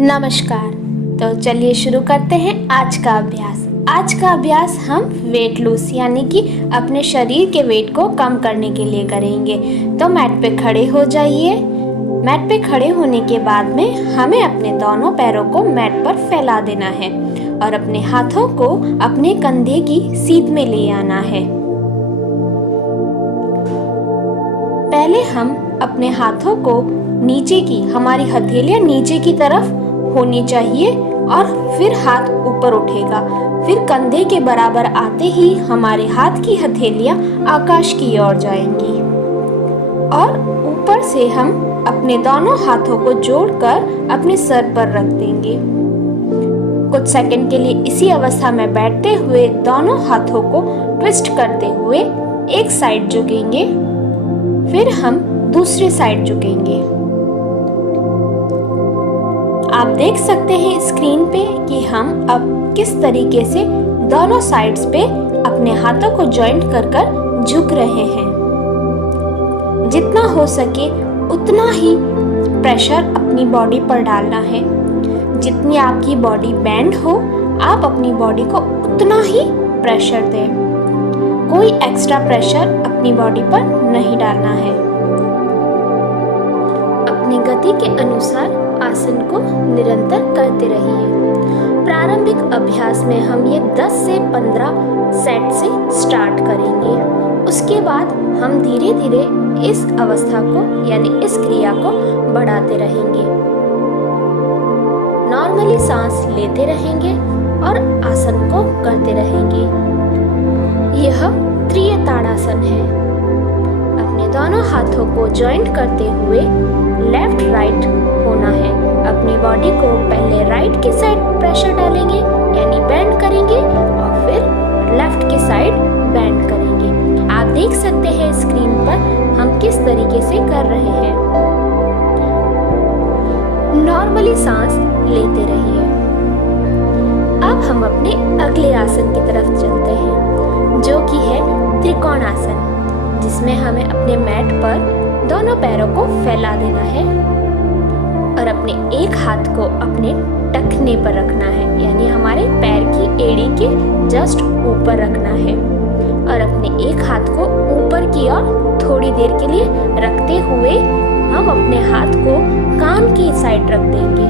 नमस्कार। तो चलिए शुरू करते हैं आज का अभ्यास। आज का अभ्यास हम वेट लूज यानी कि अपने शरीर के वेट को कम करने के लिए करेंगे। तो मैट पे खड़े हो जाइए। मैट पे खड़े होने के बाद में हमें अपने दोनों पैरों को मैट पर फैला देना है और अपने हाथों को अपने कंधे की सीध में ले आना है। पहले हम अपने हाथों को नीचे की, हमारी हथेलियां नीचे की तरफ होनी चाहिए और फिर हाथ ऊपर उठेगा। फिर कंधे के बराबर आते ही हमारे हाथ की हथेलियां आकाश की ओर जाएंगी और ऊपर से हम अपने दोनों हाथों को जोड़कर अपने सर पर रख देंगे। कुछ सेकंड के लिए इसी अवस्था में बैठते हुए दोनों हाथों को ट्विस्ट करते हुए एक साइड झुकेंगे, फिर हम दूसरी साइड झुकेंगे। आप देख सकते हैं स्क्रीन पे कि हम अब किस तरीके से दोनों साइड्स पे अपने हाथों को जॉइंट कर झुक रहे हैं। जितना हो सके उतना ही प्रेशर अपनी बॉडी पर डालना है। जितनी आपकी बॉडी बेंड हो, आप अपनी बॉडी को उतना ही प्रेशर दें। कोई एक्स्ट्रा प्रेशर अपनी बॉडी पर नहीं डालना है। अपनी गति के अनुसार आसन को निरंतर करते रहिए। प्रारंभिक अभ्यास में हम ये 10 से 15 सेट से स्टार्ट करेंगे। उसके बाद हम धीरे धीरे इस अवस्था को यानी इस क्रिया को बढ़ाते रहेंगे। नॉर्मली सांस लेते रहेंगे और आसन को करते रहेंगे। यह त्रिय ताड़ासन है। अपने दोनों हाथों को जॉइंट करते हुए लेफ्ट राइट होना है। अपनी बॉडी को पहले राइट की साइड प्रेशर डालेंगे यानी बेंड करेंगे और फिर लेफ्ट की साइड बेंड करेंगे। आप देख सकते हैं स्क्रीन पर हम किस तरीके से कर रहे हैं। नॉर्मली सांस लेते रहिए। अब हम अपने अगले आसन की तरफ चलते हैं जो कि है त्रिकोण आसन, जिसमें हमें अपने मैट पर दोनों पैरों को फैला देना है और अपने एक हाथ को अपने टखने पर रखना है यानी हमारे पैर की एड़ी के जस्ट ऊपर रखना है और अपने एक हाथ को ऊपर की ओर थोड़ी देर के लिए रखते हुए हम अपने हाथ को कान की साइड रख देंगे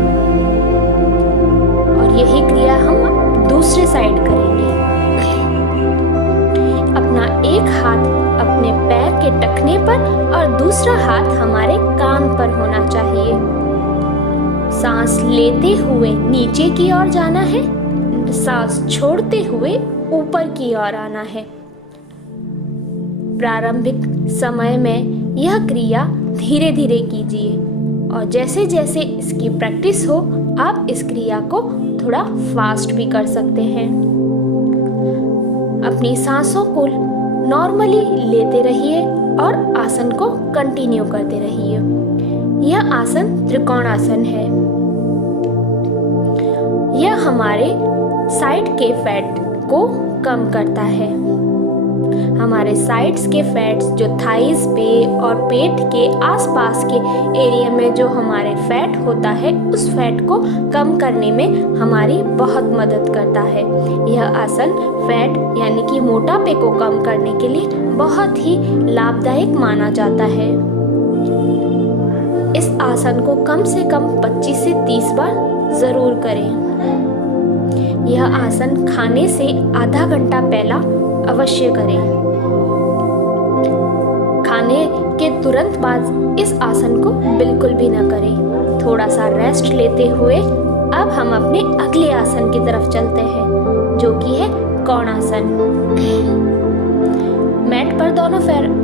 और यही क्रिया हम दूसरी साइड करेंगे। अपना एक हाथ अपने पैर के टखने पर और दूसरा हाथ हमारे कान पर होना चाहिए। सांस लेते हुए नीचे की ओर जाना है, सांस छोड़ते हुए ऊपर की ओर आना है। प्रारंभिक समय में यह क्रिया धीरे धीरे कीजिए और जैसे जैसे इसकी प्रैक्टिस हो आप इस क्रिया को थोड़ा फास्ट भी कर सकते हैं। अपनी सांसों को नॉर्मली लेते रहिए और आसन को कंटिन्यू करते रहिए। यह आसन त्रिकोण आसन है। यह हमारे साइड के फैट को कम करता है। हमारे साइड्स के फैट्स जो थाइस पे और पेट के आसपास के एरिया में जो हमारे फैट होता है उस फैट को कम करने में हमारी बहुत मदद करता है। यह आसन फैट यानी कि मोटापे को कम करने के लिए बहुत ही लाभदायक माना जाता है। इस आसन को कम से कम 25 से 30 बार जरूर करें। यह आसन खाने से आधा घंटा पहला अवश्य करें। खाने के तुरंत बाद इस आसन को बिल्कुल भी न करें। थोड़ा सा रेस्ट लेते हुए अब हम अपने अगले आसन की तरफ चलते हैं जो कि है कोणासन। मैट पर दोनों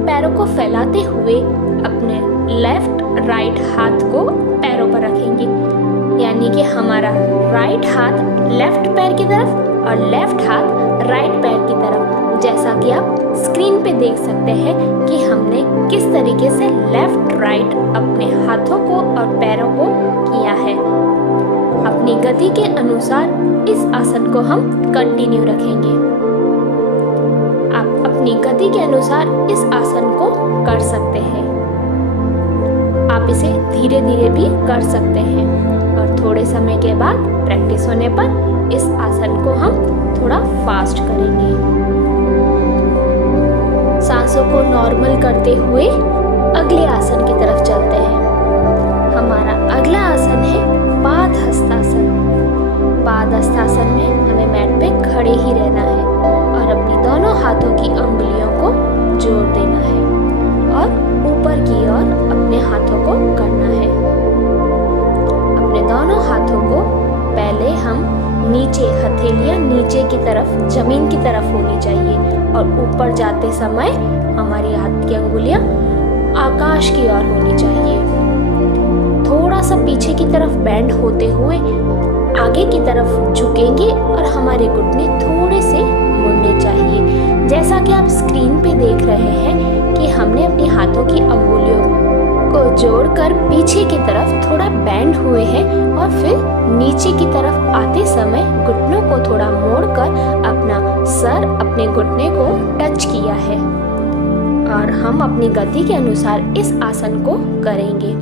पैरों को फैलाते हुए अपने लेफ्ट राइट हाथ को पैरों पर रखेंगे यानी कि हमारा राइट हाथ लेफ्ट पैर की तरफ और लेफ्ट हाथ राइट पैर की तरफ। जैसा कि आप स्क्रीन पे देख सकते हैं कि हमने किस तरीके से लेफ्ट राइट अपने हाथों को और पैरों को किया है। अपनी गति के अनुसार इस आसन को हम कंटिन्यू रखेंगे। आप अपनी गति के अनुसार इस आसन को कर सकते हैं। आप इसे धीरे धीरे भी कर सकते हैं और और थोड़े समय के बाद प्रैक्टिस होने पर इस आसन को हम थोड़ा फास्ट करेंगे। सांसों को नॉर्मल करते हुए अगले आसन की तरफ चलते हैं। हमारा अगला आसन है पादहस्तासन। पादहस्तासन में हमें मैट पे खड़े ही रहना है और अपनी दोनों हाथों की अंगुलियों को जोड़ देना है और ऊपर की ओर अपने हाथों को करना है। अपने दोनों हाथों को पहले हम नीचे, हथेलियां नीचे की तरफ, जमीन की तरफ होनी चाहिए और ऊपर जाते समय हमारी हाथ की अंगुलियां आकाश की ओर होनी चाहिए। थोड़ा सा पीछे की तरफ बेंड होते हुए आगे की तरफ झुकेंगे और हमारे घुटने थोड़े से मुड़ने चाहिए। जैसा कि आप स्क्रीन पे देख रहे हैं कि हमने अपनी हाथों की अंगुलियों को जोड़कर पीछे की तरफ थोड़ा बेंड हुए हैं और फिर नीचे की तरफ आते समय घुटनों को थोड़ा मोड़कर अपना सर अपने घुटने को टच किया है और हम अपनी गति के अनुसार इस आसन को करेंगे।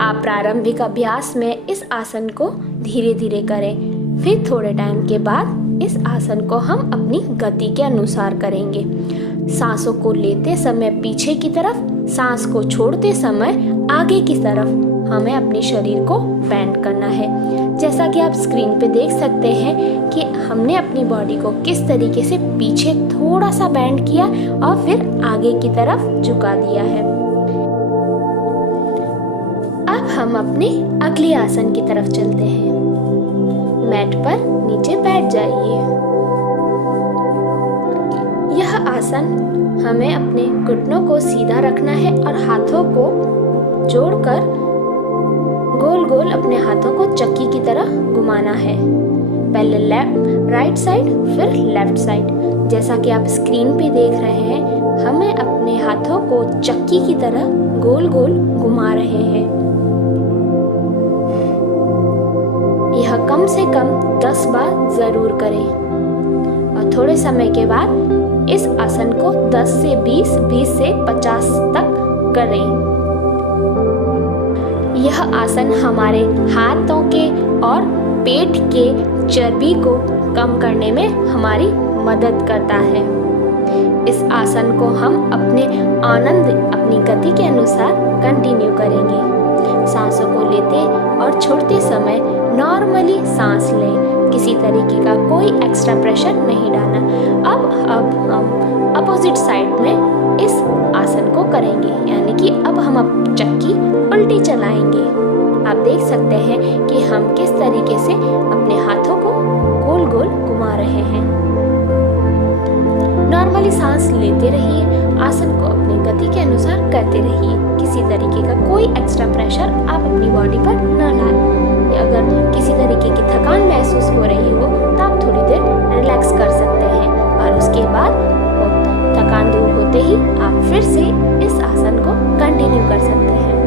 आप प्रारंभिक अभ्यास में इस आसन को धीरे धीरे करें, फिर थोड़े टाइम के बाद इस आसन को हम अपनी गति के अनुसार करेंगे। सांसों को लेते समय पीछे की तरफ, सांस को छोड़ते समय आगे की तरफ हमें अपने शरीर को बेंड करना है। जैसा कि आप स्क्रीन पे देख सकते हैं कि हमने अपनी बॉडी को किस तरीके से पीछे थोड़ा सा बेंड किया और फिर आगे की तरफ झुका दिया है। अब हम अपने अगले आसन की तरफ चलते हैं। मैट पर नीचे बैठ जाइए। यह आसन हमें अपने घुटनों को सीधा रखना है और हाथों को जोड़कर गोल गोल अपने हाथों को चक्की की तरह घुमाना है। पहले राइट साइड फिर लेफ्ट साइड। जैसा कि आप स्क्रीन पे देख रहे हैं, हमें अपने हाथों को चक्की की तरह गोल गोल घुमा रहे हैं। यह कम से कम 10 बार जरूर करें और थोड़े समय के बाद इस आसन को 10 से 20, 20 से 50 तक करें। यह आसन हमारे हाथों के और पेट के चर्बी को कम करने में हमारी मदद करता है। इस आसन को हम अपने आनंद, अपनी गति के अनुसार कंटिन्यू करेंगे। सांसों को लेते और छोड़ते समय नॉर्मली सांस लें, किसी तरीके का कोई एक्स्ट्रा प्रेशर नहीं डालना। अब हम अपोजिट साइड में इस आसन को करेंगे, यानी कि अब हम चक्की उल्टी चलाएंगे। आप देख सकते हैं कि हम किस तरीके से अपने हाथों को गोल गोल घुमा रहे हैं। नॉर्मली सांस लेते रहिए, आसन को अपनी गति के अनुसार करते रहिए। किसी तरीके का कोई एक्स्ट्रा प्रेशर आप अपनी बॉडी पर न लाएं। अगर किसी तरीके की थकान महसूस हो रही हो तो आप थोड़ी देर रिलैक्स कर सकते हैं और उसके बाद थकान दूर होते ही आप फिर से इस आसन को कंटिन्यू कर सकते हैं।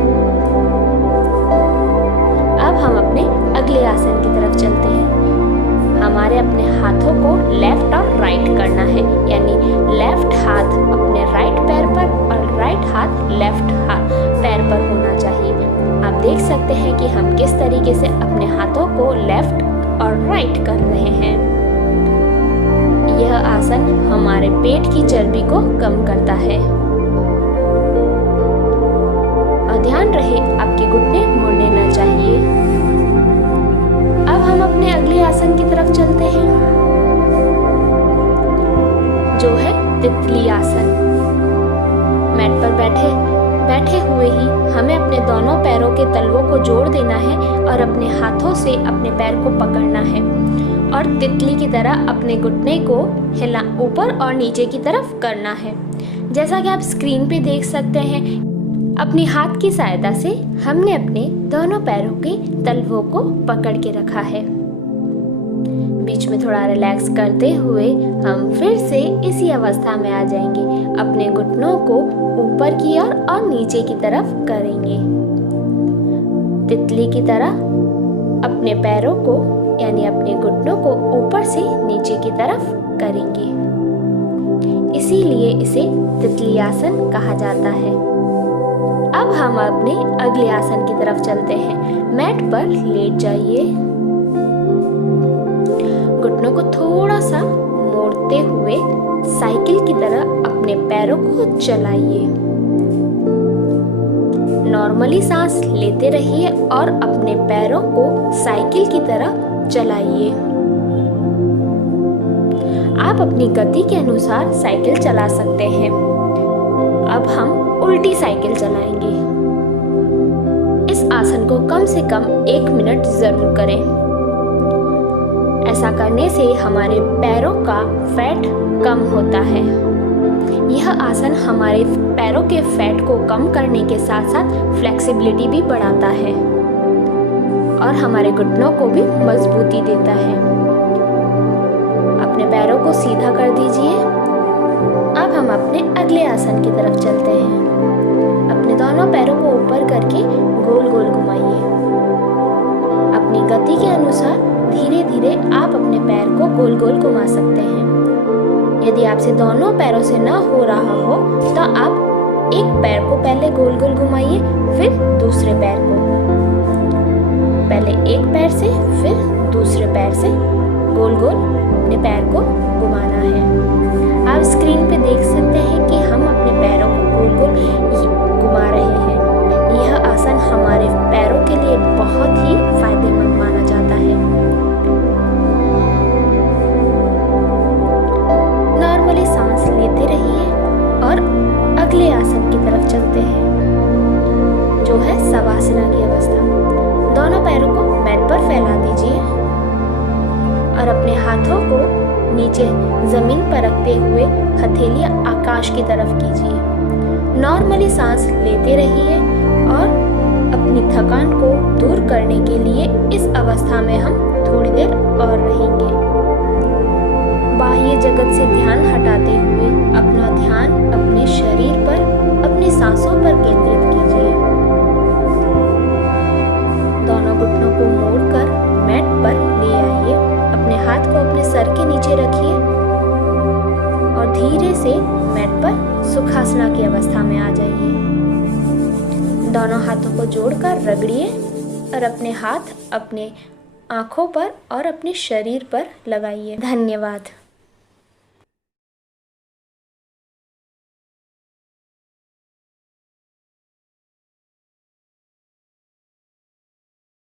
अब हम अपने अगले आसन की तरफ चलते हैं। हमारे अपने हाथों को लेफ्ट और राइट करना है, यानी लेफ्ट हाथ अपने राइट पैर पर और राइट हाथ लेफ्ट पैर पर होना चाहिए। आप देख सकते हैं कि हम किस तरीके से अपने हाथों को लेफ्ट और राइट कर रहे हैं। यह आसन हमारे पेट की चर्बी को कम करता है। और ध्यान रहे आपके घुटने मुड़ने न चाहिए। अब हम अपने अगले आसन की तरफ चलते हैं, जो है तितली आसन। मैट पर बैठे हुए ही हमें अपने दोनों पैरों के तलवों को जोड़ देना है और अपने हाथों से अपने पैर को पकड़ना है और तितली की तरह अपने घुटने को हिला ऊपर और नीचे की तरफ करना है। जैसा कि आप स्क्रीन पे देख सकते हैं, अपनी हाथ की सहायता से हमने अपने दोनों पैरों के तलवों को पकड़ के रखा है। बीच में थोड़ा रिलैक्स करते हुए हम फिर से इसी अवस्था में आ जाएंगे। अपने घुटनों को ऊपर की ओर और नीचे की तरफ करेंगे। तितली की तरह अपने पैरों को, यानी अपने घुटनों को ऊपर से नीचे की तरफ करेंगे। इसीलिए इसे तितली आसन कहा जाता है। अब हम अपने अगले आसन की तरफ चलते हैं। मैट पर लेट जाइए, घुटनों को थोड़ा सा मोड़ते हुए साइकिल की तरह अपने पैरों को चलाइए। नॉर्मली सांस लेते रहिए और अपने पैरों को साइकिल की तरह चलाइए। आप अपनी गति के अनुसार साइकिल चला सकते हैं। अब हम उल्टी साइकिल चलाएंगे। इस आसन को कम से कम 1 मिनट जरूर करें। ऐसा करने से हमारे पैरों का फैट कम होता है। यह आसन हमारे पैरों के फैट को कम करने के साथ साथ फ्लेक्सिबिलिटी भी बढ़ाता है और हमारे घुटनों को भी मजबूती देता है। अपने पैरों को सीधा कर दीजिए। अब हम अपने अगले आसन की तरफ चलते हैं। अपने दोनों पैरों को ऊपर करके गोल गोल घुमाइए। अपनी गति के अनुसार धीरे धीरे आप अपने पैर को गोल गोल घुमा सकते हैं। यदि आपसे दोनों पैरों से ना हो रहा हो तो आप एक पैर को पहले गोल गोल घुमाइए, फिर दूसरे पैर को। पहले एक पैर से फिर दूसरे पैर से गोल गोल अपने पैर को घुमाना है। आप स्क्रीन पे देख सकते हैं कि हम अपने पैरों को गोल गोल घुमा रहे हैं। यह आसन हमारे पैरों के लिए बहुत ही फायदेमंद माना जाता है। नॉर्मली सांस लेते रहिए और अगले आसन की तरफ चलते हैं, जो है शवासना की अवस्था। दोनों पैरों को मैट पर फैला दीजिए और अपने हाथों को नीचे जमीन पर रखते हुए हथेलियां आकाश की तरफ कीजिए। नॉर्मली सांस लेते रहिए और अपनी थकान को दूर करने के लिए इस अवस्था में हम थोड़ी देर और रहेंगे। बाह्य जगत से ध्यान हटाते हुए अपना ध्यान अपने शरीर पर, अपनी सांसों पर केंद्रित कीजिए। दोनों घुटनों को मोड़कर मैट पर ले आइए। अपने हाथ को अपने सर के नीचे रखिए और धीरे से मैट पर सुखासना की अवस्था में आ जाइए। दोनों हाथों को जोड़कर रगड़िए और अपने हाथ अपने आंखों पर और अपने शरीर पर लगाइए। धन्यवाद।